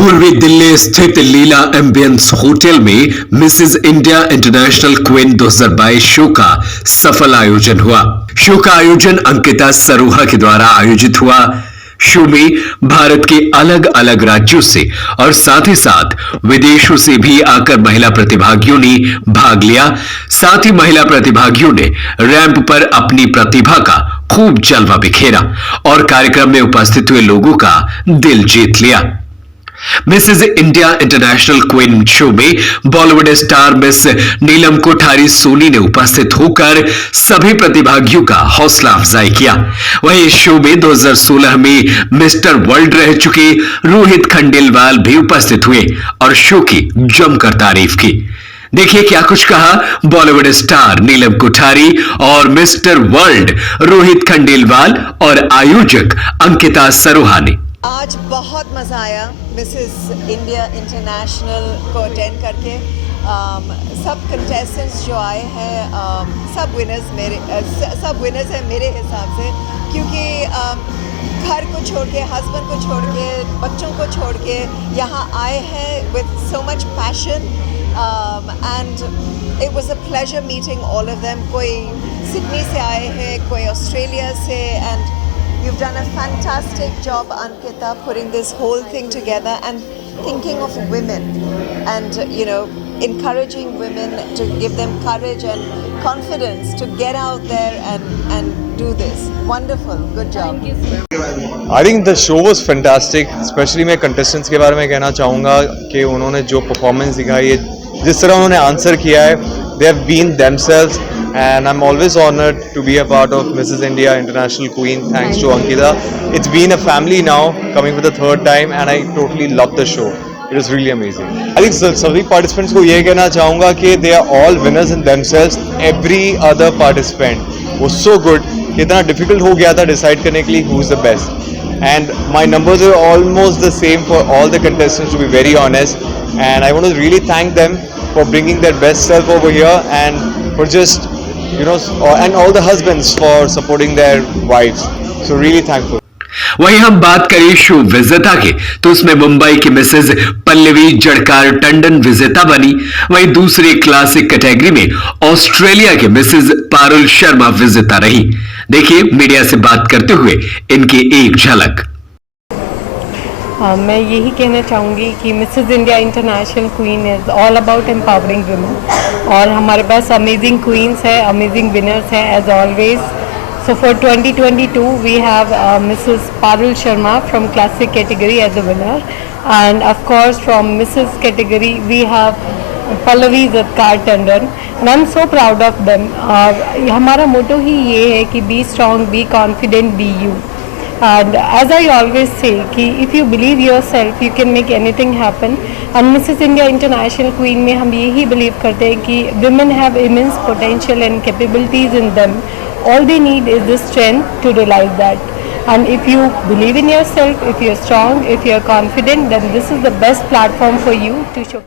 पूर्वी दिल्ली स्थित Leela ambience hotel में Mrs India international queen 2022 show का सफल आयोजन हुआ। शो का आयोजन अंकिता सरोहा के द्वारा आयोजित हुआ। शो में भारत के अलग अलग राज्यों से और साथ ही साथ विदेशों से भी आकर महिला प्रतिभागियों ने भाग लिया। साथ ही महिला प्रतिभागियों ने रैंप पर अपनी प्रतिभा का खूब जलवा बिखेरा और कार्यक्रम में उपस्थित हुए लोगों का दिल जीत लिया। Mrs India international queen show में Bollywood star miss Neelam Kothari Soni ने उपस्थित होकर सभी प्रतिभागियों का हौसला अफजाई किया। वहीं इस शो में 2016 में मिस्टर वर्ल्ड रह चुके रोहित खंडेलवाल भी उपस्थित हुए और शो की जमकर तारीफ की। देखिए क्या कुछ कहा बॉलीवुड स्टार नीलम कोठारी और मिस्टर वर्ल्ड रोहित खंडेलवाल और आयोजक अंकिता सरोहा ने। आज बहुत मज़ा आया मिसेस इंडिया इंटरनेशनल को अटेंड करके। सब कंटेस्टेंट्स जो आए हैं सब विनर्स हैं मेरे हिसाब से, क्योंकि घर को छोड़ के, हस्बैंड को छोड़ के, बच्चों को छोड़ के यहाँ आए हैं with so much passion and it was a pleasure meeting all of them. कोई सिडनी से आए हैं, कोई ऑस्ट्रेलिया से, and you've done a fantastic job, Ankita, putting this whole thing together and thinking of women and, encouraging women to give them courage and confidence to get out there and do this. Wonderful. Good job. I think the show was fantastic. Especially मैं contestants के बारे में कहना चाहूँगा कि उन्होंने जो performance दिखाई है, जिस तरह उन्होंने answer किया है, they have been themselves. And I'm always honored to be a part of Mrs. India International Queen. Thanks to Ankita. It's been a family now, coming for the third time, and I totally love the show. It was really amazing. I think सभी participants को ये कहना चाहूँगा कि they are all winners in themselves. Every other participant was so good कि इतना difficult हो गया था decide करने के लिए who's the best. And my numbers are almost the same for all the contestants, to be very honest. And I want to really thank them for bringing their best self over here and for just and all the husbands for supporting their wives. So really thankful. वहीं हम बात करें show विजेता की, तो उसमें मुंबई की Mrs Pallavi Jadkar Tandon विजेता बनी। वहीं दूसरी क्लासिक कैटेगरी में ऑस्ट्रेलिया के मिसेज पारुल शर्मा विजेता रही। देखिए मीडिया से बात करते हुए इनकी एक झलक। मैं यही कहना चाहूँगी कि Mrs India international queen is all about empowering women, और हमारे पास अमेजिंग क्वींस है, अमेजिंग विनर्स हैं as always. So for 2022 we have Mrs Parul Sharma from classic category as a winner, and of course from Mrs category we have Pallavi Jadkar Tandon, and I am so proud of them. हमारा motto ही ये है कि be strong, be confident, be you. And as I always say, कि if you believe yourself, you can make anything happen. And Mrs. India International Queen में हम यही believe करते हैं कि women have immense potential and capabilities in them. All they need is the strength to realize that. And if you believe in yourself, if you're strong, if you're confident, then this is the best platform for you to show.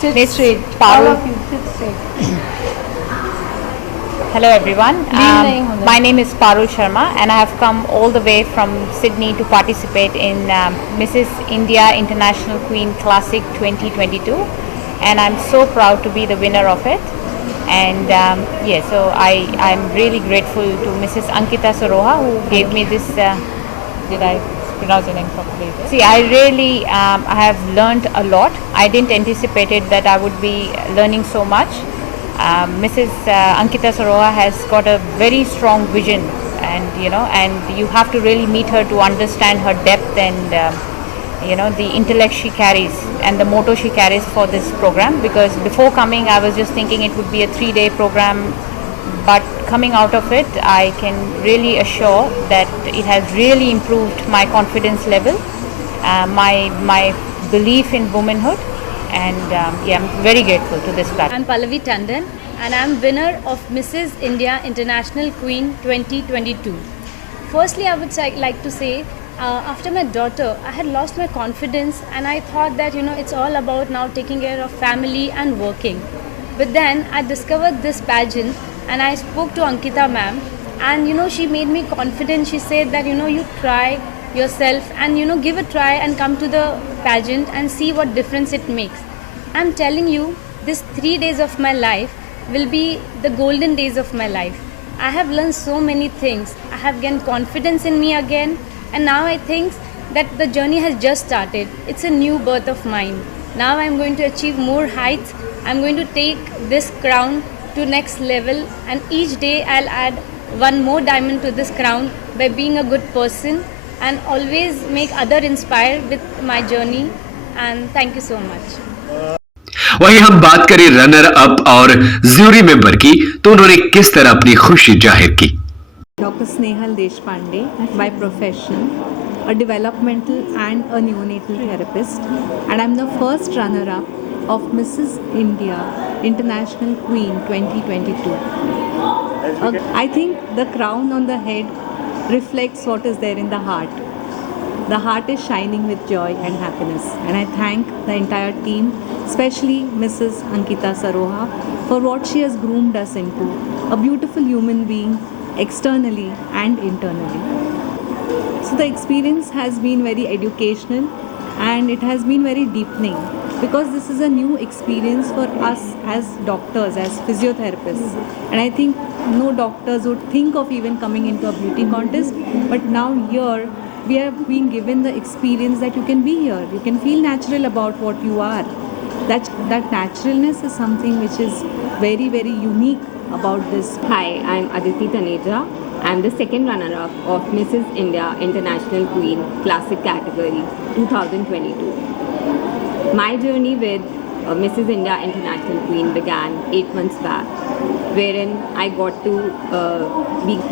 Sit straight. All of you, sit straight. Hello everyone, my name is Parul Sharma and I have come all the way from Sydney to participate in Mrs. India International Queen Classic 2022, and I'm so proud to be the winner of it. And so I'm really grateful to Mrs. Ankita Soroha who gave me this, did I pronounce your name properly? See, I really I have learned a lot. I didn't anticipate it that I would be learning so much. Mrs. Ankita Soroha has got a very strong vision, and you have to really meet her to understand her depth and the intellect she carries and the motto she carries for this program. Because before coming I was just thinking it would be a 3-day program, but coming out of it I can really assure that it has really improved my confidence level, my belief in womanhood. And I'm very grateful to this platform. I'm Pallavi Tandon and I'm winner of Mrs. India International Queen 2022. Firstly, I would like to say, after my daughter, I had lost my confidence and I thought that, it's all about now taking care of family and working. But then I discovered this pageant and I spoke to Ankita ma'am, and, she made me confident. She said that, you try yourself and give a try and come to the pageant and see what difference it makes. I'm telling you, these 3 days of my life will be the golden days of my life. I have learned so many things. I have gained confidence in me again, and now I think that the journey has just started. It's a new birth of mine. Now I'm going to achieve more heights. I'm going to take this crown to next level, and each day I'll add one more diamond to this crown by being a good person and always make other inspired with my journey. And thank you so much. वहीं हम बात करें runner up और jury member की, तो उन्होंने किस तरह अपनी खुशी जाहिर की। Dr. Snehal Deshpande, by profession, a developmental and a neonatal therapist, and I'm the first runner-up of Mrs. India International Queen 2022. I think the crown on the head reflects what is there in the heart. The heart is shining with joy and happiness, and I thank the entire team, especially Mrs. Ankita Saroha, for what she has groomed us into, a beautiful human being externally and internally. So the experience has been very educational and it has been very deepening, because this is a new experience for us as doctors, as physiotherapists, and I think no doctors would think of even coming into a beauty contest, but now here we have been given the experience that you can be here, you can feel natural about what you are. That naturalness is something which is very, very unique about this. Hi, I'm Aditi Taneja. I'm the second runner-up of Mrs. India International Queen Classic Category 2022. My journey with Mrs. India International Queen began 8 months back, wherein I got to,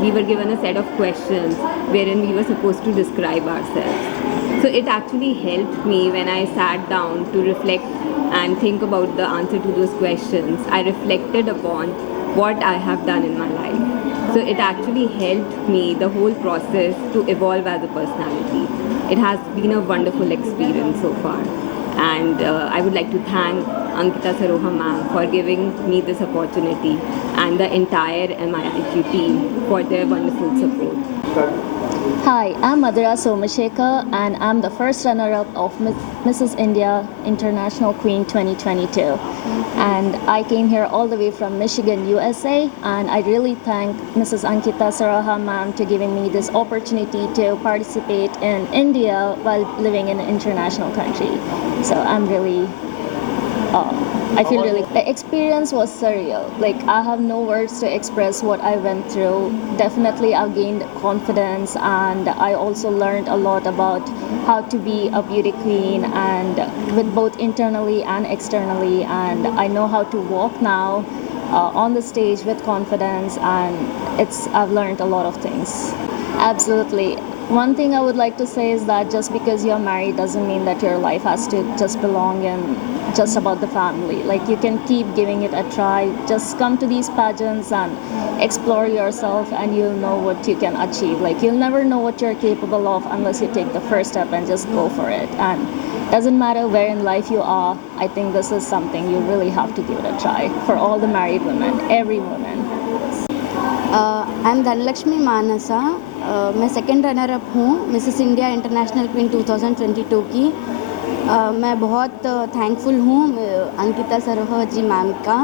we were given a set of questions wherein we were supposed to describe ourselves. So it actually helped me when I sat down to reflect and think about the answer to those questions. I reflected upon what I have done in my life. So it actually helped me, the whole process, to evolve as a personality. It has been a wonderful experience so far. And I would like to thank Ankita Saroha ma'am for giving me this opportunity, and the entire MIIQ team for their wonderful support. Hi, I'm Madhura Somashekar, and I'm the first runner-up of Mrs. India International Queen 2022. And I came here all the way from Michigan, USA, and I really thank Mrs. Ankita Saroha ma'am to giving me this opportunity to participate in India while living in an international country. So I'm really I feel really, the experience was surreal. Like, I have no words to express what I went through. Definitely I've gained confidence, and I also learned a lot about how to be a beauty queen, and with both internally and externally, and I know how to walk now on the stage with confidence, and I've learned a lot of things. Absolutely. One thing I would like to say is that just because you're married doesn't mean that your life has to just belong in just about the family. Like, you can keep giving it a try. Just come to these pageants and explore yourself, and you'll know what you can achieve. Like, you'll never know what you're capable of unless you take the first step and just go for it. And doesn't matter where in life you are, I think this is something you really have to give it a try for all the married women, every woman. I'm Dhanlakshmi Manasa. मैं second runner up हूँ Mrs India international queen 2022 की। मैं बहुत thankful हूँ अंकिता सरोहा जी ma'am का।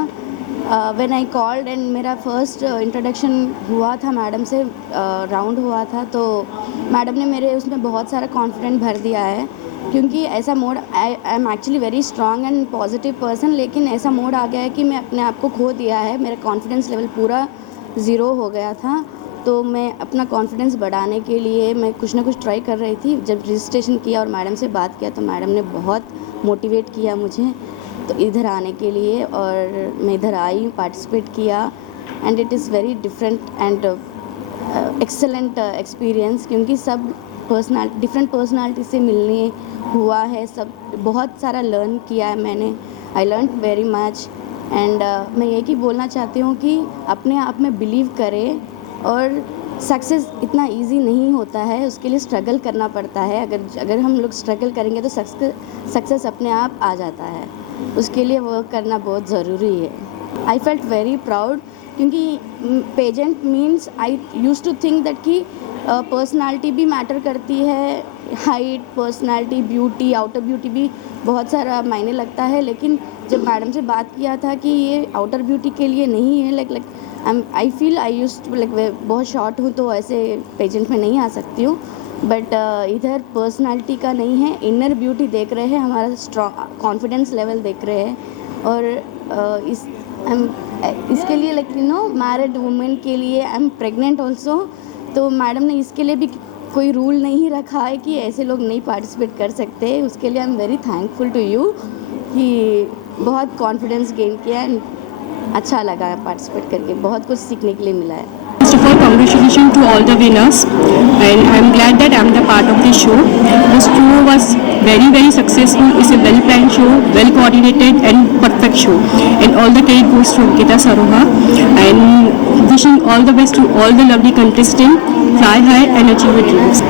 When I called and मेरा first introduction हुआ था मैडम से, राउंड हुआ था, तो मैडम ने मेरे उसमें बहुत सारा कॉन्फिडेंट भर दिया है, क्योंकि ऐसा mode, I am actually very strong and positive person, लेकिन ऐसा मोड आ गया है कि मैं अपने आप को खो दिया है। मेरा कॉन्फिडेंस लेवल पूरा ज़ीरो हो गया था, तो मैं अपना कॉन्फिडेंस बढ़ाने के लिए मैं कुछ ना कुछ ट्राई कर रही थी। जब रजिस्ट्रेशन किया और मैडम से बात किया तो मैडम ने बहुत मोटिवेट किया मुझे तो इधर आने के लिए, और मैं इधर आई, पार्टिसिपेट किया, and it is very different and excellent experience, क्योंकि सब डिफरेंट पर्सनालिटी से मिलने हुआ है, सब बहुत सारा लर्न किया है मैंने। I learn very much, and मैं यही बोलना चाहती हूँ कि अपने आप में बिलीव करें, और सक्सेस इतना इजी नहीं होता है, उसके लिए स्ट्रगल करना पड़ता है। अगर हम लोग स्ट्रगल करेंगे तो सक्सेस अपने आप आ जाता है, उसके लिए वर्क करना बहुत ज़रूरी है। आई फेल्ट वेरी प्राउड, क्योंकि pageant means I use to think that कि पर्सनालिटी भी मैटर करती है, height, personality, beauty, outer beauty भी बहुत सारा मायने लगता है। लेकिन जब मैडम से बात किया था कि ये आउटर ब्यूटी के लिए नहीं है, like I feel I used like बहुत शॉर्ट हूँ तो ऐसे पेजेंट में नहीं आ सकती हूँ, बट इधर पर्सनालिटी का नहीं है, इनर ब्यूटी देख रहे हैं, हमारा स्ट्रॉन्ग कॉन्फिडेंस लेवल देख रहे हैं। और इसके लिए लाइक मैरिड वुमेन के लिए आई एम प्रेग्नेंट ऑल्सो, तो मैडम ने इसके लिए भी कोई रूल नहीं रखा है कि ऐसे लोग नहीं पार्टिसिपेट कर सकते। उसके लिए I am very thankful to you कि बहुत कॉन्फिडेंस गेन किया एंड अच्छा लगा पार्टिसिपेट करके, बहुत कुछ सीखने के लिए मिला है। First of all, congratulations to all the winners, and I'm glad that I'm the part of this show. This show was very successful. It's a well planned show, well coordinated and perfect show, and all the credit goes to Ankita Saroha, and wishing all the best to all the lovely contestants. Fly high and achieve your dreams.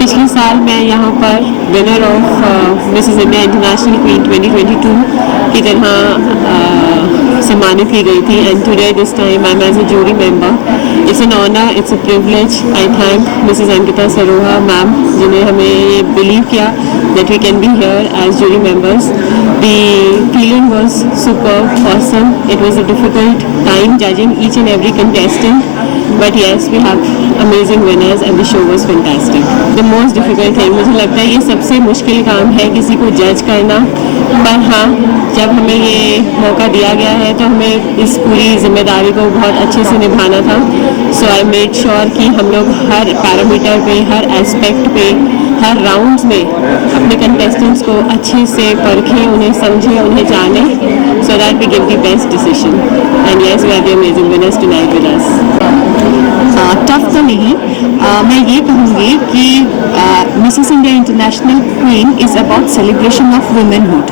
पिछले साल मैं यहाँ पर winner of Mrs India international queen 2022 की तरह सम्मानित की गई थी, and today this time I am as a jury member. It's an honour, it's a privilege. I thank Mrs Ankita Saroha ma'am, जिन्हें हमें ये बिलीव किया that we can be here as jury members. The feeling was superb, awesome. It was a difficult time judging each and every contestant, but yes, we have amazing winners and the show was fantastic. The most difficult thing, मुझे लगता है ये सबसे मुश्किल काम है किसी को जज करना, पर हाँ, जब हमें ये मौका दिया गया है तो हमें इस पूरी जिम्मेदारी को बहुत अच्छे से निभाना था। सो आई मेड श्योर कि हम लोग हर पैरामीटर पे, हर एस्पेक्ट पे, हर राउंड्स में अपने कंटेस्टेंट्स को अच्छे से परखें, उन्हें समझें, उन्हें जानें, so that we give the best decision. And yes, we have the amazing winners tonight with us. Tough तो नहीं, मैं ये कहूँगी कि Mrs India international queen is about celebration of womanhood.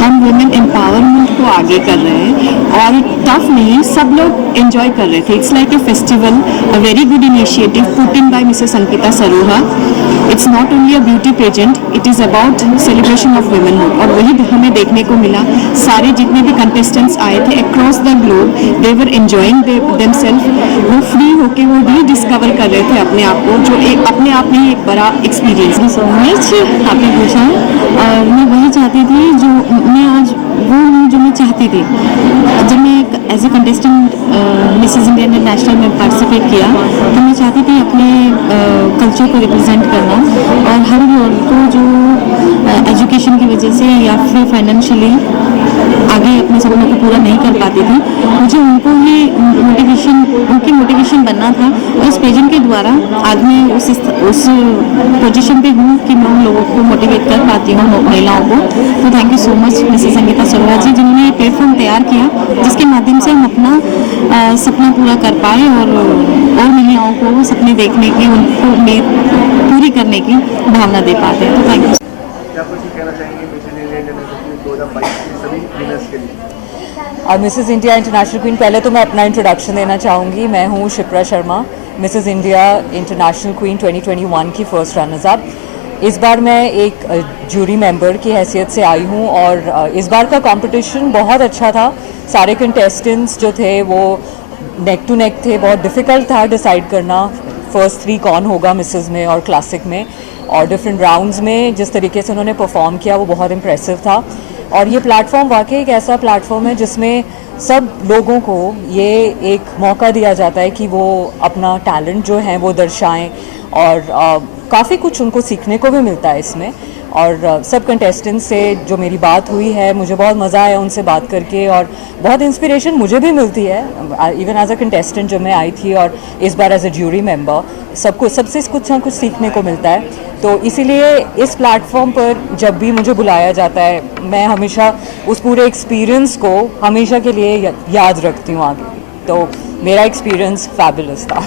हम वुमेन एम्पावरमेंट को आगे कर रहे हैं और टफ नहीं, सब लोग एंजॉय कर रहे थे। It's like a festival, a very good initiative put in by Mrs Ankita Saroha. It's not only a beauty pageant, it is about celebration of womanhood, और वही हमें देखने को मिला। सारे जितने भी कंटेस्टेंट्स आए थे across the globe, they were enjoying themselves. वो फ्री होके वो डिस्कवर कर रहे थे अपने आप को, जो एक अपने आप में एक बड़ा एक्सपीरियंस है। सो मच आपने पूछा, और मैं वही चाहती थी जो मैं आज वो हूँ जो मैं चाहती थी। जब मैं एक as a contestant Mrs India international में पार्टिसिपेट किया तो मैं चाहती थी अपने कल्चर को रिप्रेजेंट करना, और हर लोगों को जो एजुकेशन की वजह से या फिर फाइनेंशियली आगे अपने सपनों को पूरा नहीं कर पाती थी, मुझे उनको ही उनकी मोटिवेशन बनना था। और इस पेजेंट के द्वारा आज मैं उस पोजीशन पे हूँ कि मैं उन लोगों को मोटिवेट कर पाती हूँ, महिलाओं को। तो thank you so much Mrs Ankita Saroha ji, जिन्होंने ये प्लेटफॉर्म तैयार किया जिसके माध्यम से हम अपना सपना पूरा कर पाए और महिलाओं को सपने देखने की, उनको पूरी करने की भावना दे पाते हैं। तो thank you. Mrs India international queen, पहले तो मैं अपना इंट्रोडक्शन देना चाहूँगी। मैं हूँ Shipra Sharma, Mrs India international queen 2021 की फर्स्ट रनर्स अप। इस बार मैं एक जूरी मेंबर की हैसियत से आई हूँ और इस बार का कंपटीशन बहुत अच्छा था। सारे कंटेस्टेंट्स जो थे वो नेक टू नेक थे, बहुत डिफ़िकल्ट था डिसाइड करना फर्स्ट 3 कौन होगा मिसेस में और क्लासिक में, और डिफरेंट राउंड्स में जिस तरीके से उन्होंने परफॉर्म किया वो बहुत इम्प्रेसिव था। और ये प्लेटफॉर्म वाकई एक ऐसा प्लेटफॉर्म है जिसमें सब लोगों को ये एक मौका दिया जाता है कि वो अपना टैलेंट जो है वो दर्शाएं, और काफ़ी कुछ उनको सीखने को भी मिलता है इसमें। और सब कंटेस्टेंट से जो मेरी बात हुई है, मुझे बहुत मज़ा आया उनसे बात करके, और बहुत इंस्पिरेशन मुझे भी मिलती है इवन एज अ कंटेस्टेंट जब मैं आई थी, और इस बार एज अ जूरी मेंबर सबसे कुछ ना कुछ सीखने को मिलता है। तो इसीलिए इस प्लेटफॉर्म पर जब भी मुझे बुलाया जाता है, मैं हमेशा उस पूरे एक्सपीरियंस को हमेशा के लिए याद रखती हूँ आगे। तो मेरा एक्सपीरियंस फैबुलस था।